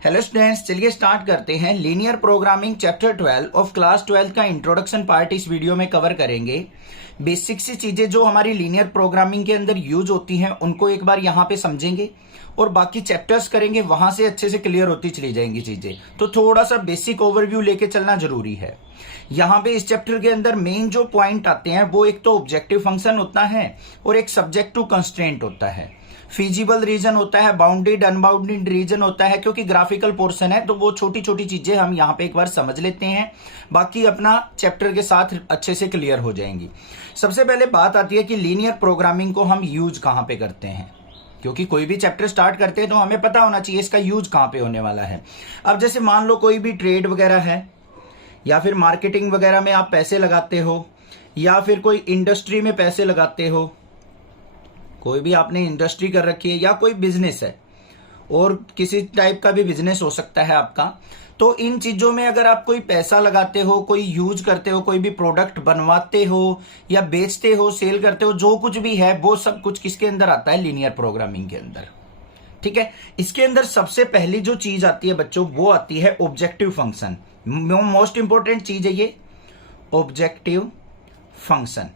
Hello students, चलिए start करते हैं। Linear programming chapter 12 of class 12 का इंट्रोडक्शन पार्ट इस वीडियो में कवर करेंगे। बेसिक सी चीजें जो हमारी लीनियर प्रोग्रामिंग के अंदर यूज होती हैं उनको एक बार यहाँ पे समझेंगे और बाकी चैप्टर्स करेंगे, वहां से अच्छे से क्लियर होती चली जाएंगी चीजें। तो थोड़ा सा बेसिक ओवरव्यू लेके चलना जरूरी है। यहाँ पे इस चैप्टर के अंदर मेन जो पॉइंट आते हैं वो एक तो ऑब्जेक्टिव फंक्शन होता है और एक सब्जेक्ट टू कंस्ट्रेंट होता है। फिजिबल रीजन होता है, बाउंडेड अनबाउंडेड रीजन होता है। क्योंकि ग्राफिकल पोर्शन है तो वो छोटी छोटी चीजें हम यहाँ पे एक बार समझ लेते हैं, बाकी अपना चैप्टर के साथ अच्छे से क्लियर हो जाएंगी। सबसे पहले बात आती है कि लीनियर प्रोग्रामिंग को हम यूज कहाँ पे करते हैं, क्योंकि कोई भी चैप्टर स्टार्ट करते हैं तो हमें पता होना चाहिए इसका यूज कहाँ पे होने वाला है। अब जैसे मान लो कोई भी ट्रेड वगैरह है या फिर मार्केटिंग वगैरह में आप पैसे लगाते हो या फिर कोई इंडस्ट्री में पैसे लगाते हो, कोई भी आपने इंडस्ट्री कर रखी है या कोई बिजनेस है और किसी टाइप का भी बिजनेस हो सकता है आपका, तो इन चीजों में अगर आप कोई पैसा लगाते हो, कोई यूज करते हो, कोई भी प्रोडक्ट बनवाते हो या बेचते हो, सेल करते हो, जो कुछ भी है वो सब कुछ किसके अंदर आता है? लीनियर प्रोग्रामिंग के अंदर। ठीक है, इसके अंदर सबसे पहली जो चीज आती है बच्चों वो आती है ऑब्जेक्टिव फंक्शन। मोस्ट इंपॉर्टेंट चीज है ये ऑब्जेक्टिव फंक्शन।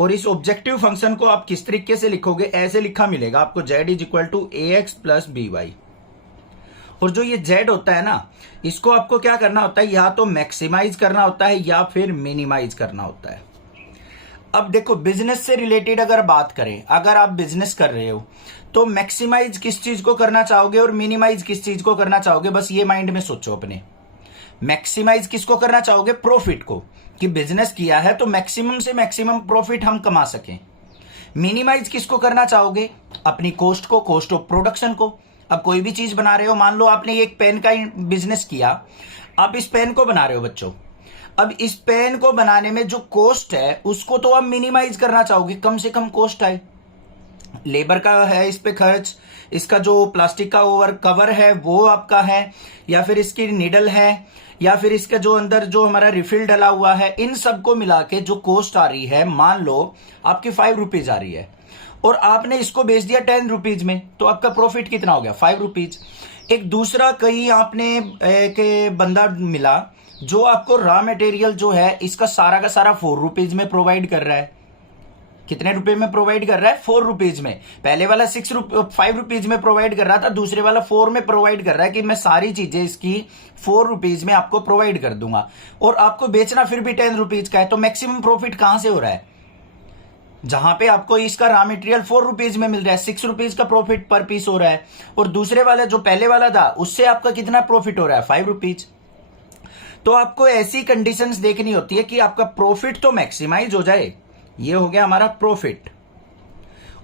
और इस ऑब्जेक्टिव फंक्शन को आप किस तरीके से लिखोगे? ऐसे लिखा मिलेगा आपको, z is equal to A X plus B Y. और जो ये z होता है ना, इसको आपको क्या करना होता है? या तो मैक्सिमाइज करना होता है या फिर मिनिमाइज करना होता है। अब देखो, बिजनेस से रिलेटेड अगर बात करें, अगर आप बिजनेस कर रहे हो तो मैक्सिमाइज किस चीज को करना चाहोगे और मिनिमाइज किस चीज को करना चाहोगे? बस ये माइंड में सोचो अपने। मैक्सिमाइज किसको करना चाहोगे? प्रॉफिट को, कि बिजनेस किया है तो मैक्सिमम से मैक्सिमम प्रॉफिट हम कमा सकें। मिनिमाइज किसको करना चाहोगे? अपनी कॉस्ट को, कॉस्ट ऑफ प्रोडक्शन को। अब कोई भी चीज बना रहे हो, मान लो आपने एक पेन का बिजनेस किया, आप इस पेन को बना रहे हो बच्चों। अब इस पेन को बनाने में जो कॉस्ट है उसको तो आप मिनिमाइज करना चाहोगे, कम से कम कॉस्ट आए। लेबर का है इस पे खर्च, इसका जो प्लास्टिक का ओवर कवर है वो आपका है, या फिर इसकी नीडल है, या फिर इसका जो अंदर जो हमारा रिफिल डला हुआ है, इन सबको मिला के जो कॉस्ट आ रही है, मान लो आपकी 5 रुपीज आ रही है और आपने इसको बेच दिया 10 रुपीज में, तो आपका प्रॉफिट कितना हो गया? 5 रुपीज। एक दूसरा कहीं आपने एक बंदा मिला जो आपको रॉ मटेरियल जो है इसका सारा का सारा 4 रुपीज में प्रोवाइड कर रहा है। कितने रुपए में प्रोवाइड कर रहा है? 4 रुपीज में। पहले वाला 5 रुपीज में प्रोवाइड कर रहा था, दूसरे वाला 4 में प्रोवाइड कर रहा है कि मैं सारी चीजें इसकी 4 रुपीज में आपको प्रोवाइड कर दूंगा, और आपको बेचना फिर भी 10 रुपीज का है। तो मैक्सिमम प्रॉफिट कहां से हो रहा है? जहां पे आपको इसका रॉ मटेरियल 4 रुपीज में मिल रहा है, 6 रुपीज का प्रॉफिट पर पीस हो रहा है, और दूसरे वाला जो पहले वाला था उससे आपका कितना प्रॉफिट हो रहा है? 5 रुपीज। तो आपको ऐसी कंडीशंस देखनी होती है कि आपका प्रॉफिट तो मैक्सिमाइज हो जाए, ये हो गया हमारा प्रॉफिट,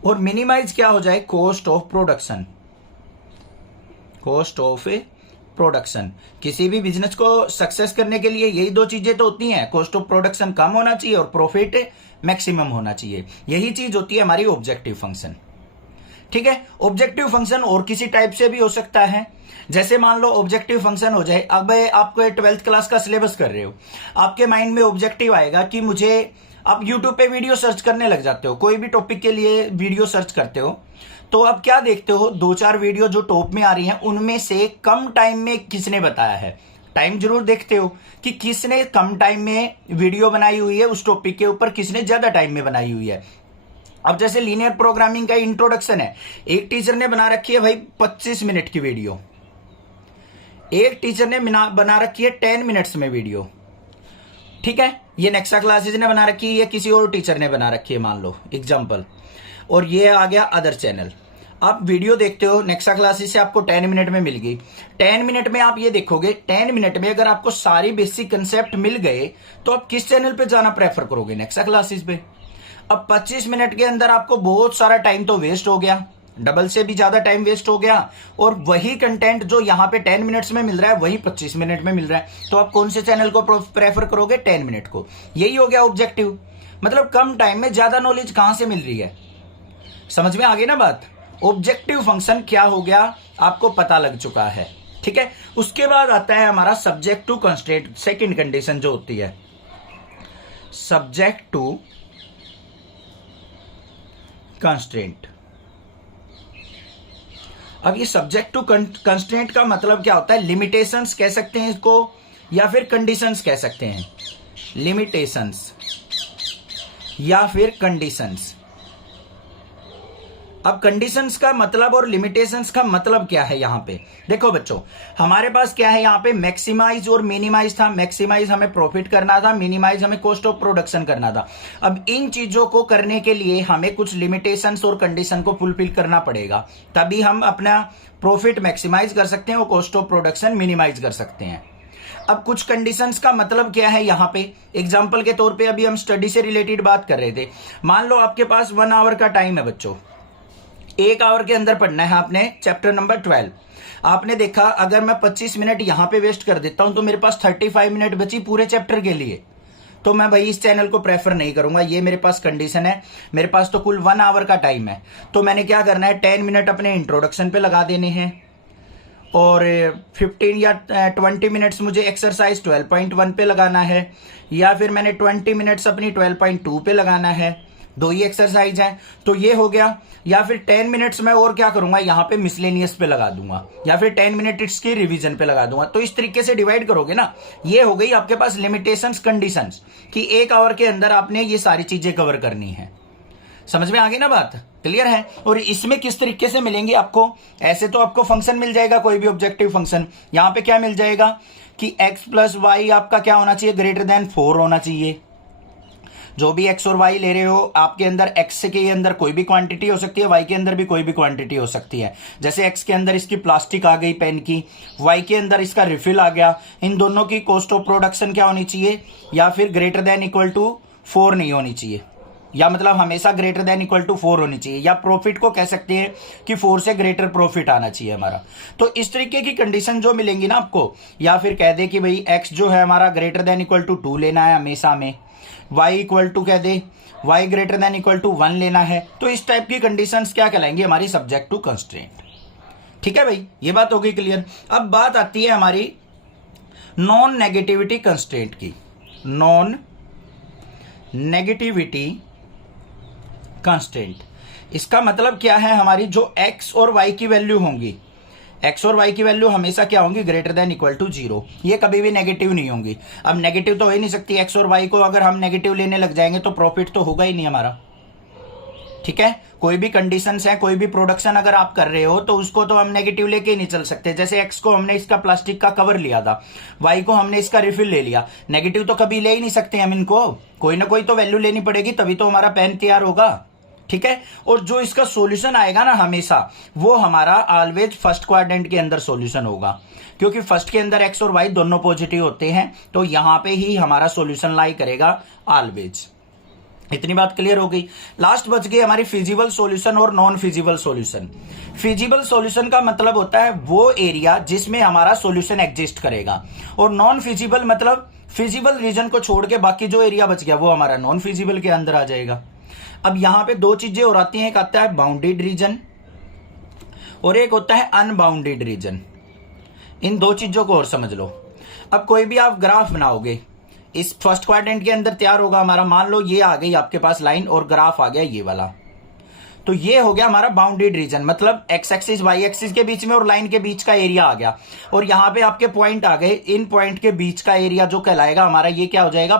और मिनिमाइज क्या हो जाए? Cost of production. Cost of production. किसी भी बिजनेस को सक्सेस करने के लिए यही दो चीजें तो होती हैं, कॉस्ट ऑफ प्रोडक्शन कम होना चाहिए और प्रॉफिट मैक्सिमम होना चाहिए। यही चीज होती है हमारी ऑब्जेक्टिव फंक्शन। ठीक है, ऑब्जेक्टिव फंक्शन और किसी टाइप से भी हो सकता है। जैसे मान लो ऑब्जेक्टिव फंक्शन हो जाए, अब आप 12th क्लास का सिलेबस कर रहे हो, आपके माइंड में ऑब्जेक्टिव आएगा कि मुझे, आप यूट्यूब पे वीडियो सर्च करने लग जाते हो, कोई भी टॉपिक के लिए वीडियो सर्च करते हो, तो अब क्या देखते हो? 2-4 वीडियो जो टॉप में आ रही हैं उनमें से कम टाइम में किसने बताया है। टाइम जरूर देखते हो कि किसने कम टाइम में वीडियो बनाई हुई है, उस टॉपिक के ऊपर किसने ज्यादा टाइम में बनाई हुई है। अब जैसे लीनियर प्रोग्रामिंग का इंट्रोडक्शन है, एक टीचर ने बना रखी है भाई 25 मिनट की वीडियो, एक टीचर ने बना रखी है 10 मिनट्स में वीडियो। ठीक है, ये नेक्सा क्लासेज ने बना रखी है या किसी और टीचर ने बना रखी है, मान लो एग्जांपल, और ये आ गया अदर चैनल। आप वीडियो देखते हो, नेक्सा क्लासेस से आपको 10 मिनट में मिल गई। 10 मिनट में आप ये देखोगे, 10 मिनट में अगर आपको सारी बेसिक कंसेप्ट मिल गए तो आप किस चैनल पे जाना प्रेफर करोगे? नेक्सा क्लासेस पे। अब 25 मिनट के अंदर आपको बहुत सारा टाइम तो वेस्ट हो गया, डबल से भी ज्यादा टाइम वेस्ट हो गया, और वही कंटेंट जो यहां पे 10 मिनट्स में मिल रहा है वही 25 मिनट में मिल रहा है, तो आप कौन से चैनल को प्रेफर करोगे? 10 मिनट को। यही हो गया ऑब्जेक्टिव। मतलब कम टाइम में ज्यादा नॉलेज कहां से मिल रही है? समझ में आ गई ना बात? ऑब्जेक्टिव फंक्शन क्या हो गया आपको पता लग चुका है। ठीक है, उसके बाद आता है हमारा subject to constraint. Second condition जो होती है सब्जेक्ट टू कंस्ट्रेंट। अब ये सब्जेक्ट टू कंस्ट्रेंट का मतलब क्या होता है? लिमिटेशंस कह सकते हैं इसको या फिर कंडीशंस कह सकते हैं। लिमिटेशंस या फिर कंडीशंस। अब कंडीशंस का मतलब और लिमिटेशंस का मतलब क्या है? यहां पे देखो बच्चों, हमारे पास क्या है? यहां पे मैक्सिमाइज और मिनिमाइज था। मैक्सिमाइज हमें प्रॉफिट करना था, मिनिमाइज हमें कॉस्ट ऑफ प्रोडक्शन करना था। अब इन चीजों को करने के लिए हमें कुछ लिमिटेशंस और कंडीशन को फुलफिल करना पड़ेगा, तभी हम अपना प्रॉफिट मैक्सिमाइज कर सकते हैं और कॉस्ट ऑफ प्रोडक्शन मिनिमाइज कर सकते हैं। अब कुछ कंडीशंस का मतलब क्या है? यहां पे एग्जांपल के तौर पे अभी हम स्टडी से रिलेटेड बात कर रहे थे। मान लो आपके पास 1 आवर का टाइम है बच्चों, 1 आवर के अंदर पढ़ना है आपने चैप्टर नंबर 12। आपने देखा अगर मैं 25 मिनट यहां पे वेस्ट कर देता हूं तो मेरे पास 35 मिनट बची पूरे चैप्टर के लिए। तो मैं भाई इस चैनल को प्रेफर नहीं करूंगा, ये मेरे पास कंडीशन है। मेरे पास तो कुल 1 आवर का टाइम है, तो मैंने क्या करना है? 10 मिनट अपने इंट्रोडक्शन पे लगा देने हैं और 15 या 20 मिनट्स मुझे एक्सरसाइज 12.1 पे लगाना है, या फिर मैंने 20 मिनट्स अपनी 12.2 पे लगाना है। 2 ही एक्सरसाइज है, तो ये हो गया। या फिर 10 मिनट्स में और क्या करूंगा? यहां पे मिसलेनियस पे लगा दूंगा, या फिर 10 मिनट्स की रिवीजन पे लगा दूंगा। तो इस तरीके से डिवाइड करोगे ना, ये हो गई आपके पास लिमिटेशंस, कंडीशंस कि 1 आवर के अंदर आपने ये सारी चीजें कवर करनी है। समझ में आ गई ना बात? क्लियर है? और इसमें किस तरीके से मिलेंगे आपको? ऐसे तो आपको फंक्शन मिल जाएगा, कोई भी ऑब्जेक्टिव फंक्शन। यहां पे क्या मिल जाएगा कि x प्लस वाई आपका क्या होना चाहिए? ग्रेटर देन 4 होना चाहिए। जो भी x और y ले रहे हो, आपके अंदर x के अंदर कोई भी क्वांटिटी हो सकती है, y के अंदर भी कोई भी क्वांटिटी हो सकती है। जैसे x के अंदर इसकी प्लास्टिक आ गई पेन की, y के अंदर इसका रिफिल आ गया। इन दोनों की कॉस्ट ऑफ प्रोडक्शन क्या होनी चाहिए? या फिर ग्रेटर देन इक्वल टू 4 नहीं होनी चाहिए, या मतलब हमेशा ग्रेटर देन इक्वल टू 4 होनी चाहिए, या प्रॉफिट को कह सकते हैं कि 4 से ग्रेटर प्रॉफिट आना चाहिए हमारा। तो इस तरीके की कंडीशन जो मिलेंगी ना आपको, या फिर कह दे कि भाई x जो है हमारा ग्रेटर देन इक्वल टू 2 लेना है हमेशा में, y इक्वल टू कह दे y greater than equal to 1 लेना है। तो इस टाइप की कंडीशंस क्या कहलाएंगी? हमारी सब्जेक्ट टू कंस्ट्रेंट। ठीक है भाई, ये बात हो गई क्लियर। अब बात आती है हमारी नॉन नेगेटिविटी कंस्ट्रेंट की। नॉन नेगेटिविटी कंस्ट्रेंट, इसका मतलब क्या है? हमारी जो x और y की वैल्यू होंगी, x और y की वैल्यू हमेशा क्या होंगी? Greater than equal to 0। ये कभी भी नेगेटिव नहीं होंगी। अब नेगेटिव तो हो ही नहीं सकती, x और y को अगर हम नेगेटिव लेने लग जाएंगे तो प्रॉफिट तो होगा ही नहीं हमारा। ठीक है? कोई भी कंडीशंस है, कोई भी प्रोडक्शन अगर आप कर रहे हो तो उसको तो हम नेगेटिव लेके ही नहीं चल सकते। जैसे x को हमने इसका प्लास्टिक का कवर लिया था, y को हमने इसका रिफिल ले लिया, नेगेटिव तो कभी ले ही नहीं सकते हम इनको। कोई ना कोई तो वैल्यू लेनी पड़ेगी, तभी तो हमारा पेन तैयार होगा। ठीक है? और जो इसका सॉल्यूशन आएगा ना हमेशा, वो हमारा ऑलवेज फर्स्ट क्वाड्रेंट के अंदर सॉल्यूशन होगा, क्योंकि फर्स्ट के अंदर x और y दोनों पॉजिटिव होते हैं, तो यहां पे ही हमारा सॉल्यूशन लाई करेगा ऑलवेज। इतनी बात क्लियर हो गई। लास्ट बच गई हमारी फिजिबल सॉल्यूशन और non feasible solution. Feasible solution का मतलब होता है वो एरिया जिसमें हमारा सॉल्यूशन एग्जिस्ट करेगा, और नॉन फिजिबल मतलब फिजिबल रीजन को छोड़ के बाकी जो एरिया बच गया वो हमारा नॉन फिजिबल के अंदर आ जाएगा। अब यहां पे 2 चीजें और आती हैं, एक आता है बाउंडेड रीजन और एक होता है अनबाउंडेड रीजन। इन 2 चीजों को और समझ लो। अब कोई भी आप ग्राफ बनाओगे, इस फर्स्ट क्वाड्रेंट के अंदर तैयार होगा हमारा, मान लो ये आ गई आपके पास लाइन और ग्राफ आ गया ये वाला, तो ये हो गया हमारा बाउंडेड रीजन। मतलब एक्स एक्सिस वाई एक्सिस के बीच में और लाइन के बीच का एरिया आ गया, और यहां पे आपके पॉइंट आ गए, इन पॉइंट के बीच का एरिया जो कहलाएगा हमारा, ये क्या हो जाएगा?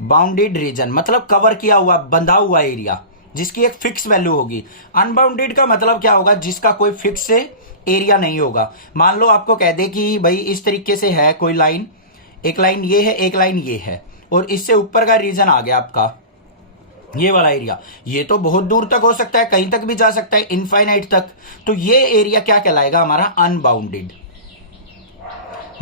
Bounded reason. मतलब कवर किया हुआ, बंधा हुआ एरिया जिसकी एक फिक्स वैल्यू होगी। अनबाउंडेड का मतलब क्या होगा? जिसका कोई फिक्स एरिया नहीं होगा। मान लो आपको कह दे कि भाई इस तरीके से है कोई लाइन, एक लाइन ये है, एक लाइन ये है, और इससे ऊपर का रीजन आ गया आपका ये वाला एरिया। ये तो बहुत दूर तक हो सकता है, कहीं तक भी जा सकता है, इनफाइनाइट तक। तो ये एरिया क्या कहलाएगा? हमारा अनबाउंडेड।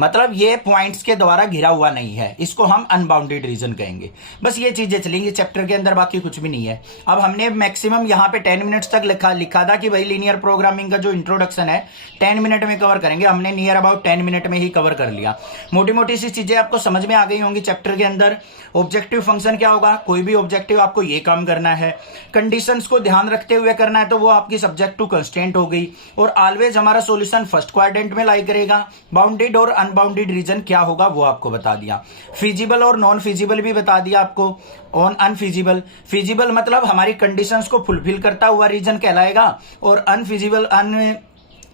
मतलब ये पॉइंट्स के द्वारा घिरा हुआ नहीं है, इसको हम अनबाउंडेड रीजन कहेंगे। बस ये चीजें चलेंगी चैप्टर के अंदर, बाकी कुछ भी नहीं है। अब हमने मैक्सिमम यहाँ पे 10 मिनट्स तक लिखा था कि भाई लीनियर प्रोग्रामिंग का जो इंट्रोडक्शन है 10 मिनट में कवर करेंगे। हमने नियर अबाउट 10 मिनट में ही कवर कर लिया। मोटी मोटी सी चीजें आपको समझ में आ गई होंगी चैप्टर के अंदर। ऑब्जेक्टिव फंक्शन क्या होगा? कोई भी ऑब्जेक्टिव आपको ये काम करना है, कंडीशंस को ध्यान रखते हुए करना है, तो वो आपकी सब्जेक्ट टू कंस्ट्रेंट हो गई। और ऑलवेज हमारा सॉल्यूशन फर्स्ट क्वाड्रेंट में लाई करेगा। बाउंडेड और अनबाउंडेड रीजन क्या होगा वो आपको बता दिया। फिजिबल और नॉन फिजिबल भी बता दिया आपको। ऑन अनफिजिबल, फिजिबल मतलब हमारी कंडीशंस को फुलफिल करता हुआ रीजन कहलाएगा, और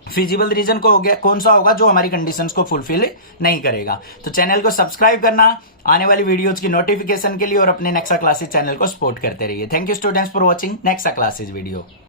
फिजिबल रीजन को हो गया कौन सा होगा, जो हमारी कंडीशंस को फुलफिल नहीं करेगा। तो चैनल को सब्सक्राइब करना आने वाली वीडियोज की नोटिफिकेशन के लिए, और अपने नेक्सा क्लासेस चैनल को सपोर्ट करते रहिए। Thank you students for watching Nexa classes video.